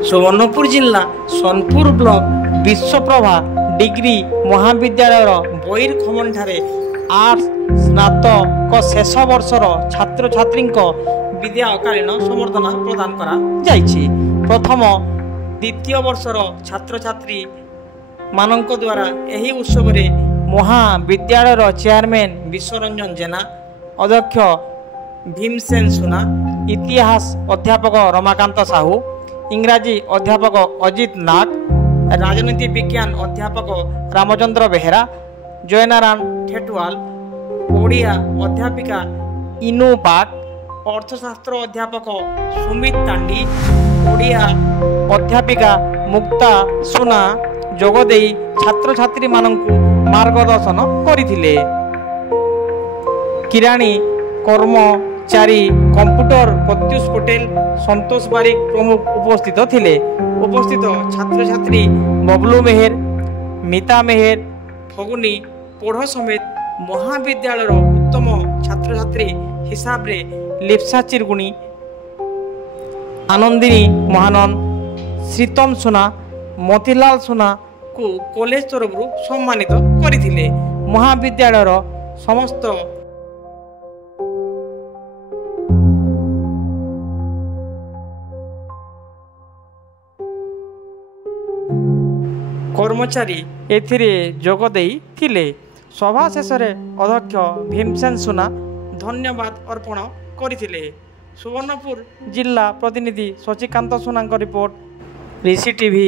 सुवर्णपुर जिला Sonpur block विश्वप्रभा degree महाविद्यालय बईर खमन ठारे आर्ट्स स्नातक शेष वर्षर छात्र छात्री विद्याकालीन संबर्धना प्रदान करा जायछि। प्रथम द्वितीय वर्षर छात्र छात्री मानक द्वारा एही उत्सव रे महाविद्यालय चेयरमैन विश्वरंजन जेना, अध्यक्ष भीमसेन सुना, इतिहास अध्यापक रमाकांत साहू, इंग्राजी अध्यापक अजित नाग, राजनीति विज्ञान अध्यापक रामचंद्र बेहेरा, जयनारायण ठेटवाल, ओडिया अध्यापिका इनु बाग, अर्थशास्त्र अध्यापक सुमित तांडी, ओडिया अध्यापिका मुक्ता सुना जोगदेई छात्र छात्री मानंकु मार्गदर्शन करिथिले। किराणी कर्मचारी कंप्यूटर प्रत्युष पटेल, संतोष बारिक प्रमुख उपस्थित थिले। उपस्थित छात्र छात्री बबलू मेहर, मिता मेहर, फगुनी पढ़ समेत महाविद्यालय उत्तम छात्र छात्री हिसाब रे लिप्सा चिरगुणी, आनंदिनी महानंद, श्रीतम सुना, मोतीलाल सुना को कॉलेज तरफ सम्मानित करथिले। महाविद्यालय समस्त कर्मचारी एथिरे जोग देई थिले। सभा शेष अध्यक्ष भीमसेन सुना धन्यवाद अर्पण करथिले। सुवर्णपुर जिला प्रतिनिधि शशिकांत सुना रिपोर्ट, ऋषि टीवी।